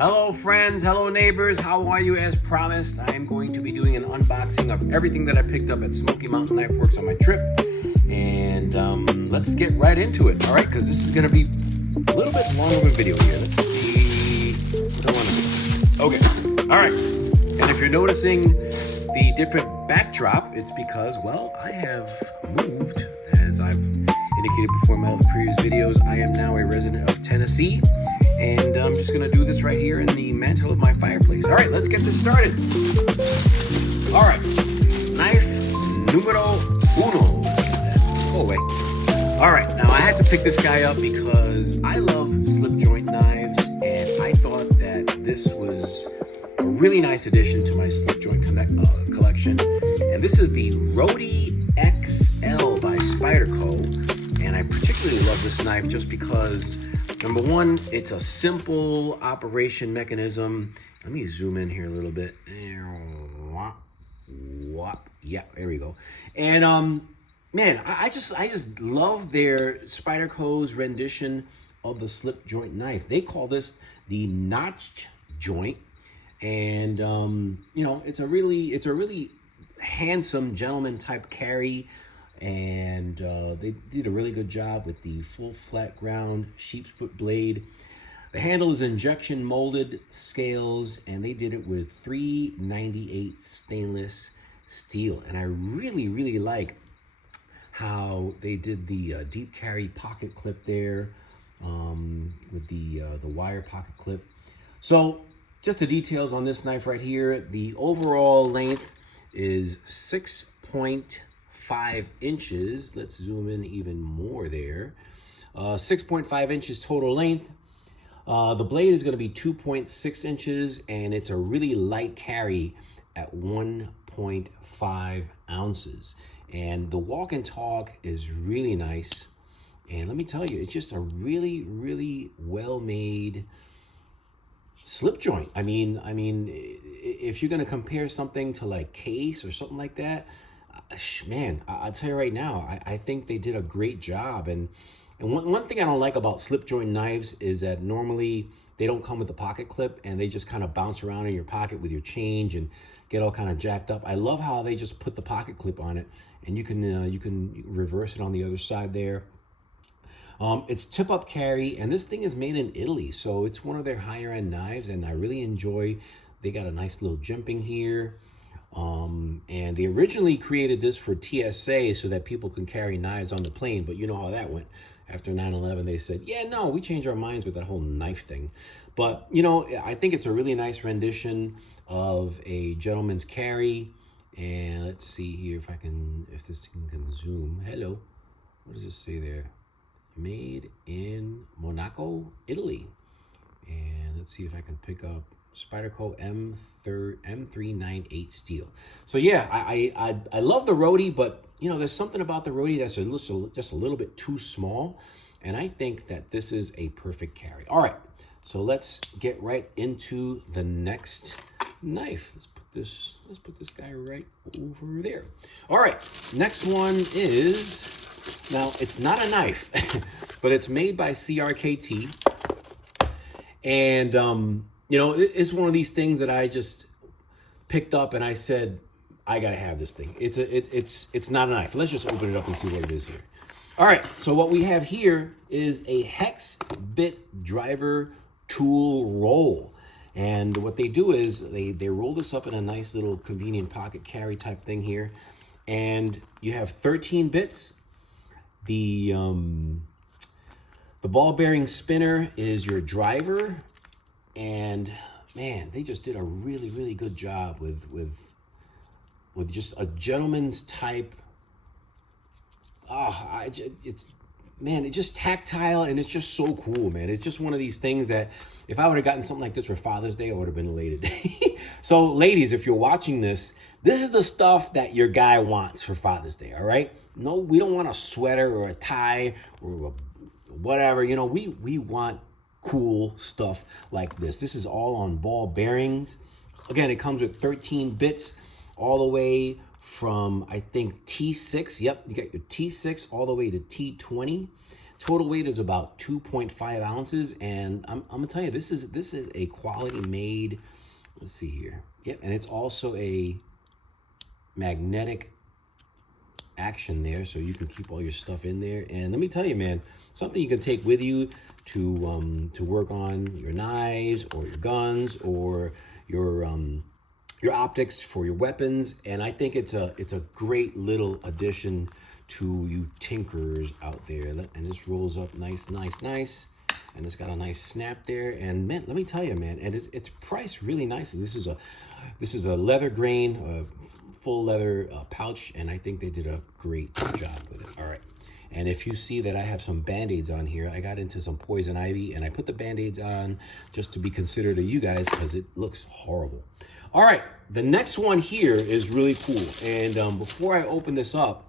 Hello friends, hello neighbors, how are you? As promised, I am going to be doing an unboxing of everything that I picked up at Smokey Mountain Knife Works on my trip. And let's get right into it, all right? Because this is going to be a little bit longer of a video here. Let's see what I want to do. Okay, all right. And if you're noticing the different backdrop, it's because, well, I have moved. As I've indicated before in my other previous videos, I am now a resident of Tennessee. And I'm just gonna do this right here in the mantle of my fireplace. All right, let's get this started. All right, knife numero uno. Go away. All right, now I had to pick this guy up because I love slip joint knives, and I thought that this was a really nice addition to my slip joint collection. And this is the Rody XL by Spyderco, and I particularly love this knife just because, number one, it's a simple operation mechanism. Let me zoom in here a little bit. Yeah, there we go. And man, I just love their Spyderco's rendition of the slip joint knife. They call this the notched joint, and you know, it's a really handsome gentleman type carry. And they did a really good job with the full flat ground sheep's foot blade. The handle is injection molded scales, and they did it with 398 stainless steel. And I really like how they did the deep carry pocket clip there with the wire pocket clip. So just the details on this knife right here. The overall length is 6.5 inches. Let's zoom in even more there. 6.5 inches total length. The blade is going to be 2.6 inches, and it's a really light carry at 1.5 ounces. And the walk and talk is really nice. And let me tell you, it's just a really well made slip joint. I mean, if you're going to compare something to like Case or something like that, man, I'll tell you right now, I think they did a great job. And one thing I don't like about slip joint knives is that normally they don't come with a pocket clip, and they just kind of bounce around in your pocket with your change and get all kind of jacked up. I love how they just put the pocket clip on it, and you can reverse it on the other side there. It's tip up carry, and this thing is made in Italy, so it's one of their higher end knives, and I really enjoy. They got a nice little jimping here. And they originally created this for TSA so that people can carry knives on the plane, but you know how that went. After 9/11, they said, yeah, no, we changed our minds with that whole knife thing. But, you know, I think it's a really nice rendition of a gentleman's carry. And let's see here if this thing can zoom. Hello. What does this say there? Made in Monaco, Italy. And let's see if I can pick up Spyderco M398 steel. So yeah, I love the Rody, but you know, there's something about the Rody that's just a little bit too small, and I think that this is a perfect carry. All right, so let's get right into the next knife. Let's put this guy right over there. All right, next one is, now it's not a knife, but it's made by CRKT, and you know, it's one of these things that I just picked up and I said, I gotta have this thing. It's not a knife. Let's just open it up and see what it is here. All right, so what we have here is a hex bit driver tool roll. And what they do is they roll this up in a nice little convenient pocket carry type thing here. And you have 13 bits. The ball bearing spinner is your driver. And man, they just did a really good job with just a gentleman's type. It's just tactile, and it's just so cool, man. It's just one of these things that if I would have gotten something like this for Father's Day, I would have been elated. So ladies, if you're watching this is the stuff that your guy wants for Father's Day, all right? No, we don't want a sweater or a tie or whatever. You know, we want cool stuff like this. This is all on ball bearings. Again, it comes with 13 bits all the way from, I think, T6. Yep, you got your T6 all the way to T20. Total weight is about 2.5 ounces, and I'm gonna tell you, this is a quality made. Let's see here. Yep, and it's also a magnetic action there, so you can keep all your stuff in there. And let me tell you, man, something you can take with you to work on your knives or your guns or your optics for your weapons. And I think it's a great little addition to you tinkers out there. And this rolls up nice, and it's got a nice snap there. And man, let me tell you, man, and it's priced really nicely. This is a leather grain, full leather pouch, and I think they did a great job with it. All right. And if you see that I have some Band-Aids on here, I got into some poison ivy, and I put the Band-Aids on just to be considerate of you guys because it looks horrible. All right, the next one here is really cool. And before I open this up,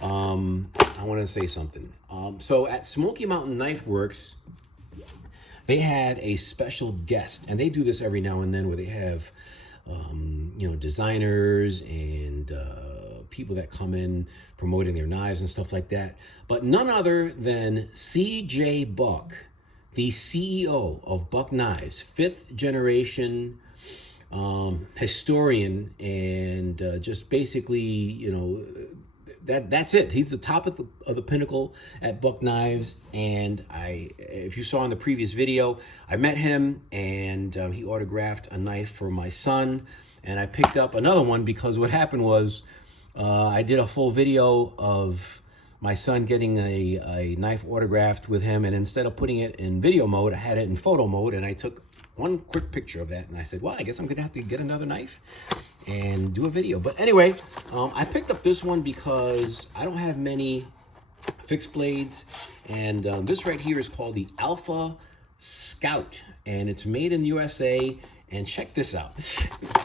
I want to say something. So at Smoky Mountain Knife Works, they had a special guest, and they do this every now and then where they have, designers and people that come in promoting their knives and stuff like that. But none other than C.J. Buck, the CEO of Buck Knives, fifth generation historian, and just basically, that's it. He's the top of the pinnacle at Buck Knives. And if you saw in the previous video, I met him, and he autographed a knife for my son, and I picked up another one because what happened was I did a full video of my son getting a knife autographed with him, and instead of putting it in video mode, I had it in photo mode, and I took one quick picture of that, and I said, well, I guess I'm gonna have to get another knife and do a video. But anyway, I picked up this one because I don't have many fixed blades, and this right here is called the Alpha Scout, and it's made in the USA. And check this out.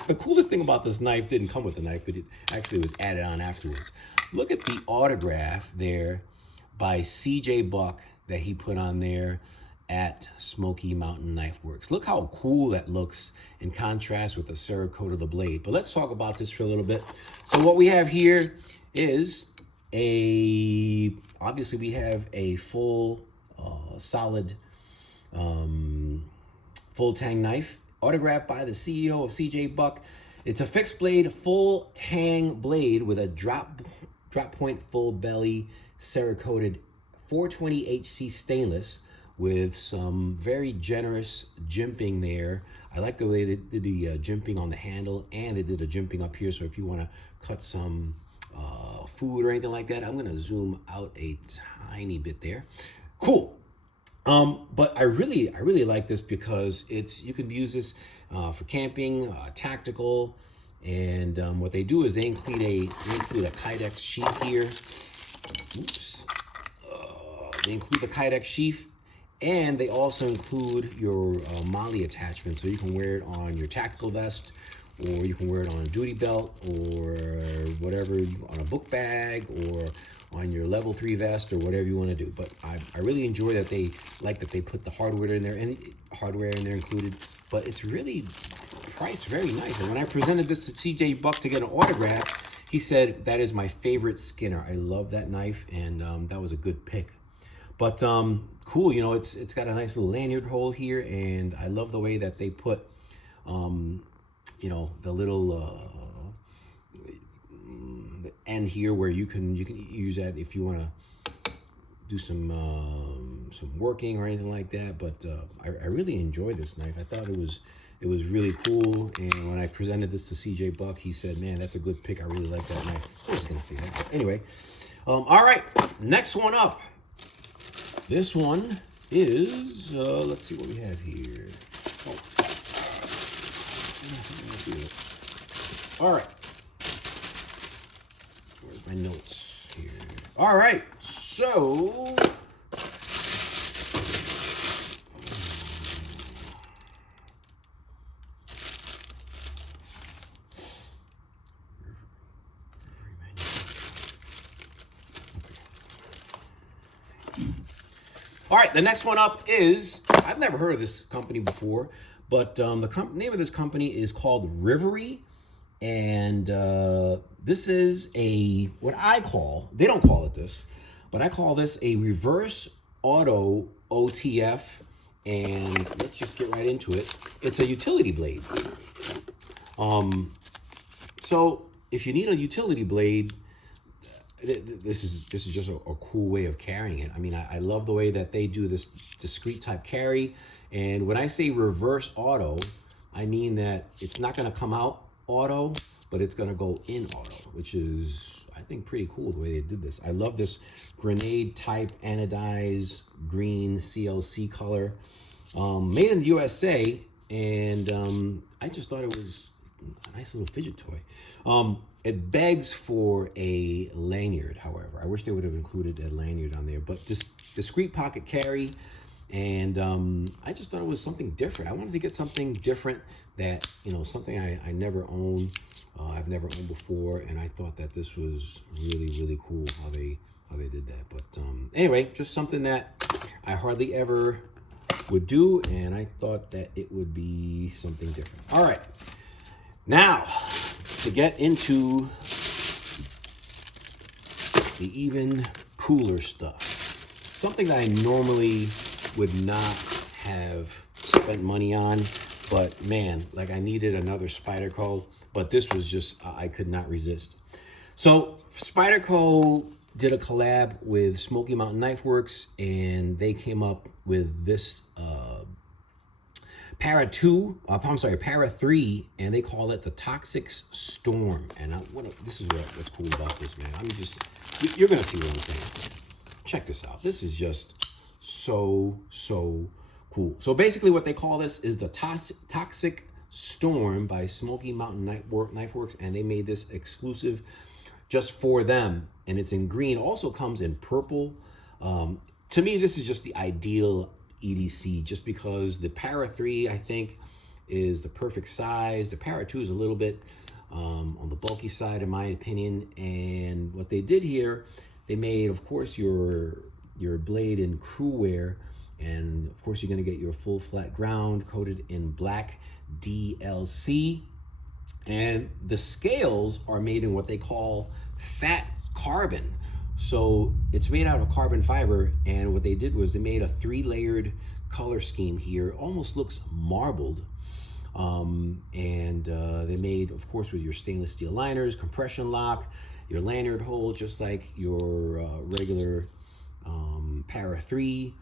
The coolest thing about this knife didn't come with the knife, but it actually was added on afterwards. Look at the autograph there by C.J. Buck that he put on there at Smoky Mountain Knife Works. Look how cool that looks in contrast with the Cerakote of the blade. But let's talk about this for a little bit. So what we have here is obviously we have a full, solid, full tang knife, autographed by the CEO of C.J. Buck. It's a fixed blade, full tang blade with a drop point full belly Cerakoted 420 HC stainless with some very generous jimping there. I like the way they did the jimping on the handle, and they did a jimping up here. So if you want to cut some food or anything like that, I'm going to zoom out a tiny bit there. Cool. But I really like this because you can use this for camping, tactical, and what they do is they include a Kydex sheath here. Oops. They include the Kydex sheath, and they also include your MOLLE attachment, so you can wear it on your tactical vest, or you can wear it on a duty belt, or whatever, on a book bag, or on your level 3 vest, or whatever you want to do. But I really enjoy that they put the hardware in there, and hardware in there included. But it's really priced very nice. And when I presented this to C.J. Buck to get an autograph, he said, that is my favorite Skinner. I love that knife, and that was a good pick. But cool, it's got a nice little lanyard hole here, and I love the way that they put, the little the end here where you can use that if you want to do some working or anything like that. But I really enjoy this knife. I thought it was really cool, and when I presented this to C.J. Buck, he said, man, that's a good pick. I really like that knife. I was gonna say that. But anyway, all right, next one up. This one is, let's see what we have here. All right. Where's my notes here? All right, so all right, the next one up is, I've never heard of this company before, but the name of this company is called Rivery, and this is what I call, they don't call it this, but I call this a reverse Auto OTF, and let's just get right into it. It's a utility blade. So if you need a utility blade, this is just a cool way of carrying it. I mean, I love the way that they do this discrete type carry. And when I say reverse auto, I mean that it's not going to come out auto, but it's going to go in auto, which is, I think, pretty cool the way they did this. I love this grenade type anodized green CLC color, made in the USA. And I just thought it was a nice little fidget toy. It begs for a lanyard, however. I wish they would have included a lanyard on there, but just discreet pocket carry. And I just thought it was something different. I wanted to get something different that, you know, something I never owned. I've never owned before. And I thought that this was really, really cool how they did that. But anyway, just something that I hardly ever would do. And I thought that it would be something different. All right. Now, to get into the even cooler stuff, something that I normally would not have spent money on, but man, like I needed another Spyderco, but this was just, I could not resist. So Spyderco did a collab with Smoky Mountain Knife Works, and they came up with this Para 3, and they call it the Toxic Storm. And this is what's cool about this, man. I'm just, you're gonna see what I'm saying. Check this out. This is just so cool. So basically what they call this is the Toxic Storm by Smoky Mountain Knife Works, and they made this exclusive just for them, and it's in green. Also comes in purple. To me, this is just the ideal EDC, just because the Para 3, I think, is the perfect size. The Para 2 is a little bit on the bulky side, in my opinion. And what they did here, they made, of course, your blade in crew wear, and of course you're going to get your full flat ground coated in black DLC. And the scales are made in what they call fat carbon. So it's made out of carbon fiber, and what they did was they made a 3-layered color scheme here. Almost looks marbled. They made, of course, with your stainless steel liners, compression lock, your lanyard hole, just like your regular Para 3.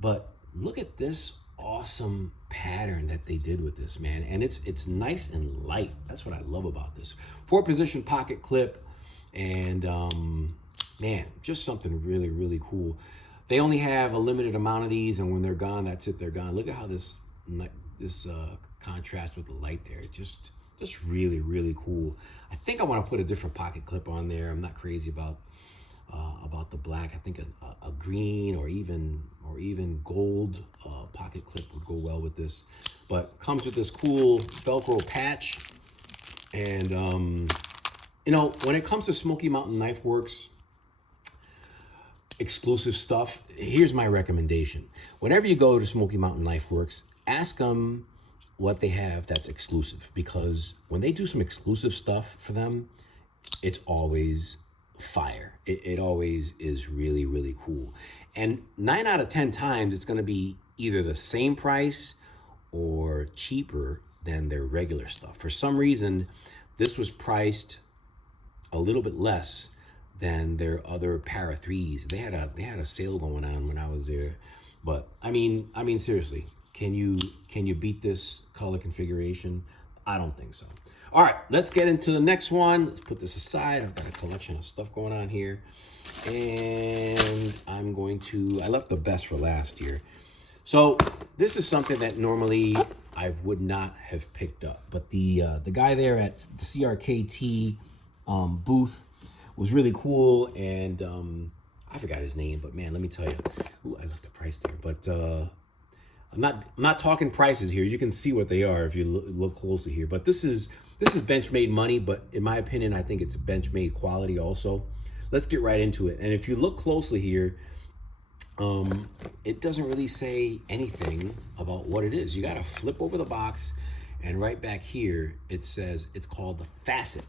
But look at this awesome pattern that they did with this, man. And it's nice and light. That's what I love about this. 4-position pocket clip, and man, just something really, really cool. They only have a limited amount of these, and when they're gone, that's it, they're gone. Look at how this contrasts with the light there. Just really, really cool. I think I want to put a different pocket clip on there. I'm not crazy about the black. I think a green or even gold pocket clip would go well with this. But comes with this cool Velcro patch. And you know, when it comes to Smoky Mountain Knife Works exclusive stuff, here's my recommendation. Whenever you go to Smoky Mountain Knife Works, ask them what they have that's exclusive, because when they do some exclusive stuff for them, it's always fire. It always is really, really cool. And 9 out of 10 times, it's going to be either the same price or cheaper than their regular stuff. For some reason, this was priced a little bit less than their other Para 3s. They had a sale going on when I was there. But I mean seriously, can you beat this color configuration? I don't think so. All right, let's get into the next one. Let's put this aside. I've got a collection of stuff going on here. And I left the best for last here. So this is something that normally I would not have picked up. But the guy there at the CRKT booth was really cool. And I forgot his name, but man, let me tell you. Ooh, I left the price there. But I'm not talking prices here. You can see what they are if you look closely here. But this is Benchmade money, but in my opinion, I think it's Benchmade quality also. Let's get right into it. And if you look closely here, it doesn't really say anything about what it is. You got to flip over the box, and right back here, it says it's called the Facet.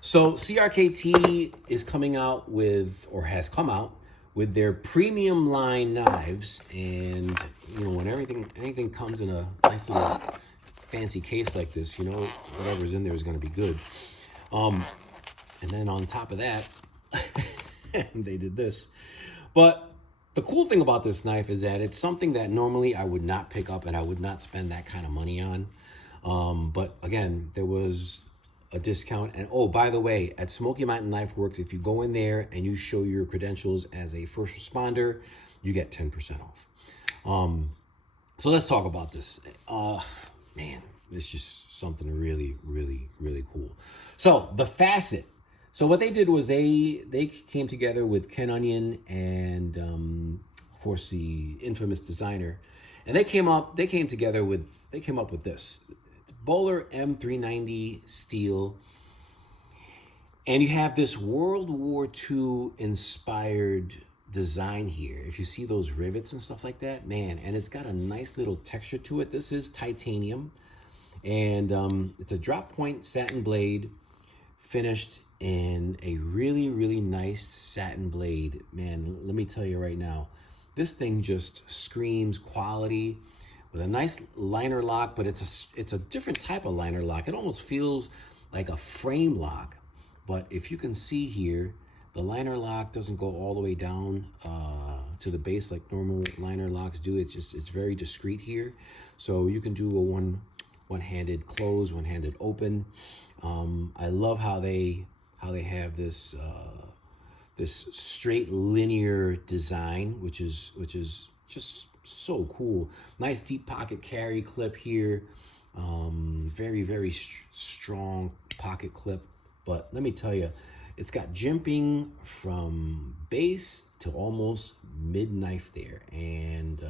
So CRKT is coming out with, or has come out with their premium line knives. And you know, when anything comes in a nice little fancy case like this, you know, whatever's in there is going to be good. And then on top of that, they did this. But the cool thing about this knife is that it's something that normally I would not pick up and I would not spend that kind of money on. But again, there was a discount. And oh, by the way, at Smoky Mountain Knife Works, if you go in there and you show your credentials as a first responder, you get 10% off. So let's talk about this. Man, it's just something really, really, really cool. So the facet. So what they did was they came together with Ken Onion and of course the infamous designer, and they came up with this. It's Bowler M390 steel, and you have this World War II inspired design here. If you see those rivets and stuff like that, man, and it's got a nice little texture to it. This is titanium, and it's a drop point satin blade finished in a really, really nice satin blade. Man, let me tell you right now, this thing just screams quality with a nice liner lock, but it's a different type of liner lock. It almost feels like a frame lock, but if you can see here, the liner lock doesn't go all the way down to the base like normal liner locks do. It's very discreet here, so you can do a one-handed close, one-handed open. I love how they have this this straight linear design, which is just so cool. Nice deep pocket carry clip here. Very, very strong pocket clip. But let me tell you, it's got jimping from base to almost mid knife there, and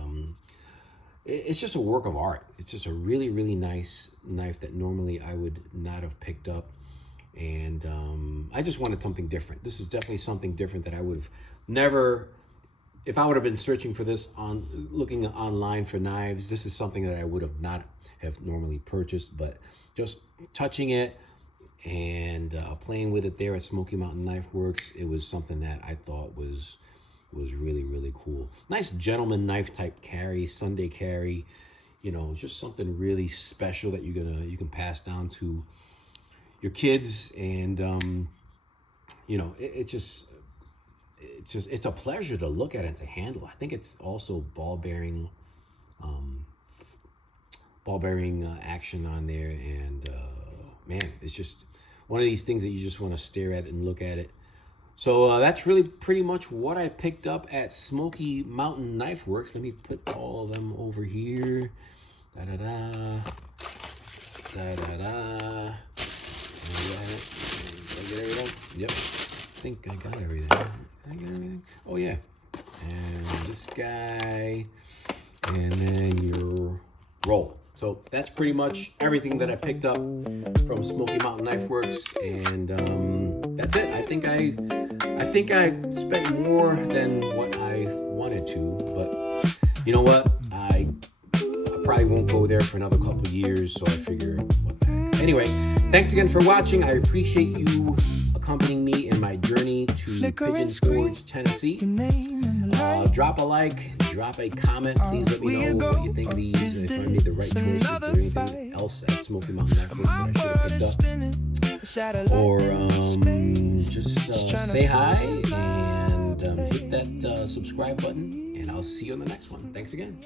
it's just a work of art. It's just a really, really nice knife that normally I would not have picked up. And I just wanted something different. This is definitely something different that I would have never, if I would have been searching for this looking online for knives, this is something that I would have not have normally purchased. But just touching it and playing with it there at Smoky Mountain Knife Works, it was something that I thought was really, really cool. Nice gentleman knife type carry, Sunday carry, you know, just something really special that you can pass down to your kids. And you know, it's a pleasure to look at and to handle. I think it's also ball bearing action on there, and man, it's just one of these things that you just want to stare at and look at it. So that's really pretty much what I picked up at Smoky Mountain Knife Works. Let me put all of them over here. Da-da-da. Da-da-da. Did I get everything? Yep. I think I got everything. Did I get everything? Oh, yeah. And this guy. And then your roll. So that's pretty much everything that I picked up from Smoky Mountain Knife Works. And that's it. I think I spent more than what I wanted to. But you know what? I probably won't go there for another couple years. So I figure, what the heck. Anyway, thanks again for watching. I appreciate you accompanying me in my journey to Pigeon Forge, Tennessee. Drop a like, drop a comment. Please let me know what you think of these, if I made the right choice, if there's anything else at Smoky Mountain Knife Works that I should have picked up. Or just say hi and hit that subscribe button, and I'll see you on the next one. Thanks again.